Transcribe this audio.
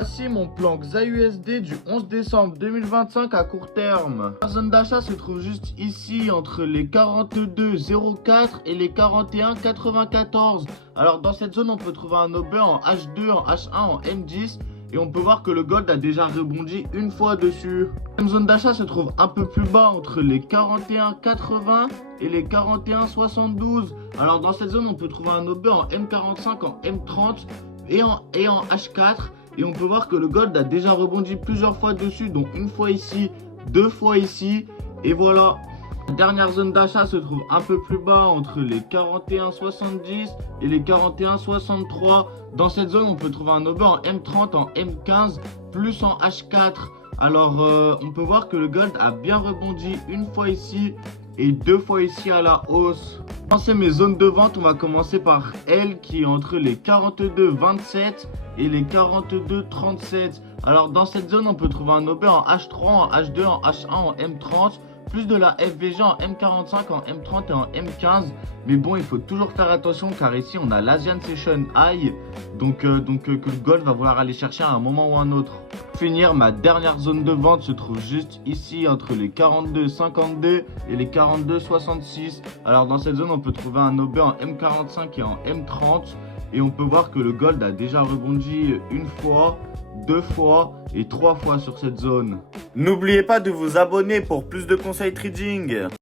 Voici mon plan XAUSD du 11 décembre 2025 à court terme. La zone d'achat se trouve juste ici entre les 42,04 et les 41,94. Alors dans cette zone on peut trouver un OB en H2, en H1, en M10 et on peut voir que le gold a déjà rebondi une fois dessus. La zone d'achat se trouve un peu plus bas entre les 41,80 et les 41,72. Alors dans cette zone on peut trouver un OB en M45, en M30 et en H4. Et on peut voir que le gold a déjà rebondi plusieurs fois dessus, donc une fois ici, deux fois ici. Et voilà. La dernière zone d'achat se trouve un peu plus bas entre les 41,70 et les 41,63. Dans cette zone, on peut trouver un OB en M30, en M15, plus en H4. Alors, on peut voir que le gold a bien rebondi une fois ici et deux fois ici à la hausse. Pour commencer mes zones de vente, on va commencer par L qui est entre les 42,27 et les 42,37. Alors dans cette zone, on peut trouver un OB en H3, en H2, en H1, en M30, plus de la FVG en M45, en M30 et en M15. Mais bon, il faut toujours faire attention car ici on a l'Asian Session High, donc que le gold va vouloir aller chercher à un moment ou un autre. Pour finir, ma dernière zone de vente se trouve juste ici entre les 42,52 et les 42,66. Alors dans cette zone, on peut trouver un OB en M45 et en M30. Et on peut voir que le gold a déjà rebondi une fois, deux fois et trois fois sur cette zone. N'oubliez pas de vous abonner pour plus de conseils trading.